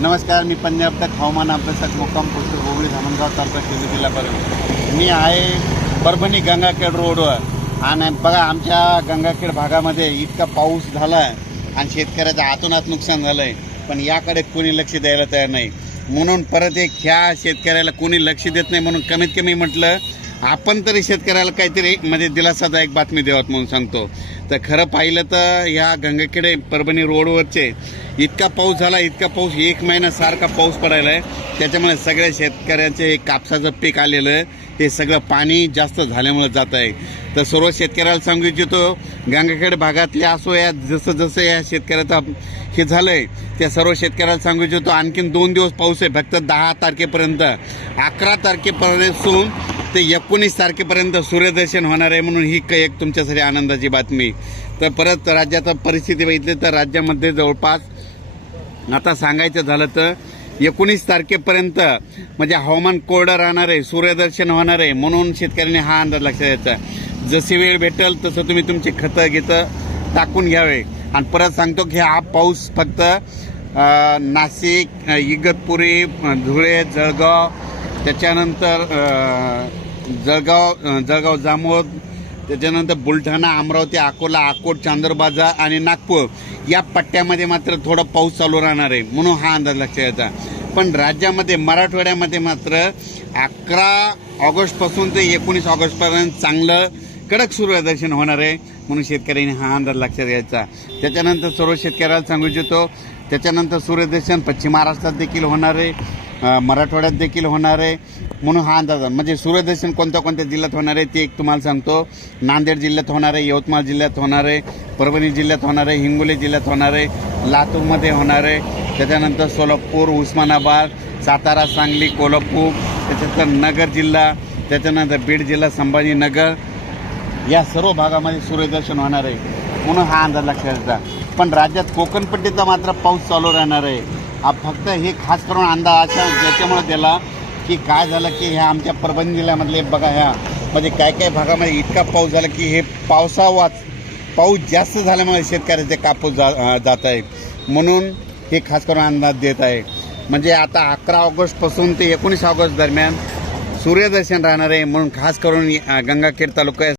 नमस्कार मी पंजाब तक हवामान अभ्यासक मुक्काम पोस्ट हुबळी धामणगाव तालुका शिंदे जिल्हा परभणी. मी आहे परभणी गंगाखेड रोडवर. आणि बघा आमच्या गंगाखेड भागामध्ये इतका पाऊस झाला आहे आणि शेतकऱ्याचं आतोनात नुकसान झालं आहे पण याकडे कोणी लक्ष द्यायला तयार नाही. म्हणून परत एक ह्या शेतकऱ्याला कोणी लक्ष देत नाही म्हणून कमीत कमी म्हटलं आपण तरी शेतकऱ्याला काहीतरी म्हणजे दिलासादायक बातमी द्यावत म्हणून सांगतो. तर खरं पाहिलं तर ह्या गंगाखेडे परभणी रोडवरचे इतका पाऊस झाला इतका पाऊस एक महिना सारखा पाऊस पडायला आहे. त्याच्यामुळे सगळ्या शेतकऱ्यांचे हे कापसाचं पीक आलेलं हे सगळं पाणी जास्त झाल्यामुळे जात आहे. तर सर्व शेतकऱ्याला सांगू इच्छितो गंगाखेड भागातले असो या जसं जसं या शेतकऱ्याचा हे झालं आहे त्या सर्व शेतकऱ्याला सांगू इच्छितो आणखीन दोन दिवस पाऊस आहे फक्त दहा तारखेपर्यंत. अकरा तारखेपासून ते एकोणीस तारखेपर्यंत सूर्यदर्शन होणार आहे म्हणून ही एक तुमच्यासाठी आनंदाची बातमी. तर परत राज्याचा परिस्थिती बघितली तर राज्यामध्ये जवळपास आता सांगायचं झालं तर एकोणीस तारखेपर्यंत म्हणजे हवामान कोरडं राहणार आहे सूर्यदर्शन होणार आहे म्हणून शेतकऱ्यांनी हा अंदाज लक्षात द्यायचा जशी वेळ भेटेल तसं तुम्ही तुमची खतं घेतं टाकून घ्यावे. आणि परत सांगतो की हा पाऊस फक्त नाशिक इगतपुरी धुळे जळगाव त्याच्यानंतर जळगाव जळगाव जामोद त्याच्यानंतर बुलढाणा अमरावती अकोला अकोट चांदूरबाजार आणि नागपूर या पट्ट्यामध्ये मात्र थोडा पाऊस चालू राहणार आहे म्हणून हा अंदाज लक्षात यायचा पण राज्यामध्ये मराठवाड्यामध्ये मात्र अकरा ऑगस्टपासून ते एकोणीस ऑगस्टपर्यंत चांगलं कडक सूर्यदर्शन होणार आहे म्हणून शेतकऱ्यांनी हा अंदाज लक्षात घ्यायचा. त्याच्यानंतर सर्व शेतकऱ्याला सांगू इच्छितो त्याच्यानंतर सूर्यदर्शन पश्चिम महाराष्ट्रात देखील होणार आहे. मराठवाड्यात देखील होणार आहे. म्हणून हा अंदाज म्हणजे सूर्यदर्शन कोणत्या कोणत्या जिल्ह्यात होणार आहे ते एक तुम्हाला सांगतो. नांदेड जिल्ह्यात होणार आहे यवतमाळ जिल्ह्यात होणार आहे परभणी जिल्ह्यात होणार आहे हिंगोली जिल्ह्यात होणार आहे लातूरमध्ये होणार आहे. त्याच्यानंतर सोलापूर उस्मानाबाद सातारा सांगली कोल्हापूर त्याच्यानंतर नगर जिल्हा त्याच्यानंतर बीड जिल्हा संभाजीनगर या सर्व भागामध्ये सूर्यदर्शन होणार आहे. म्हणून हा अंदाज लक्षात येतात पण राज्यात कोकणपट्टीचा मात्र पाऊस चालू राहणार आहे. फक्त हे खास करून अंदाज अशा ज्याच्यामुळे दिला की काय झालं की ह्या आमच्या परभणी जिल्ह्यामधले बघा ह्या म्हणजे काय काय भागामध्ये इतका पाऊस झाला की हे पावसावाच पाऊस जास्त झाल्यामुळे शेतकऱ्याचे कापूस जा जात आहे. म्हणून हे खास करून अंदाज देत आहे. म्हणजे आता अकरा ऑगस्टपासून ते एकोणीस ऑगस्ट दरम्यान सूर्यदर्शन राहणार आहे. म्हणून खास करून गंगाखेड तालुका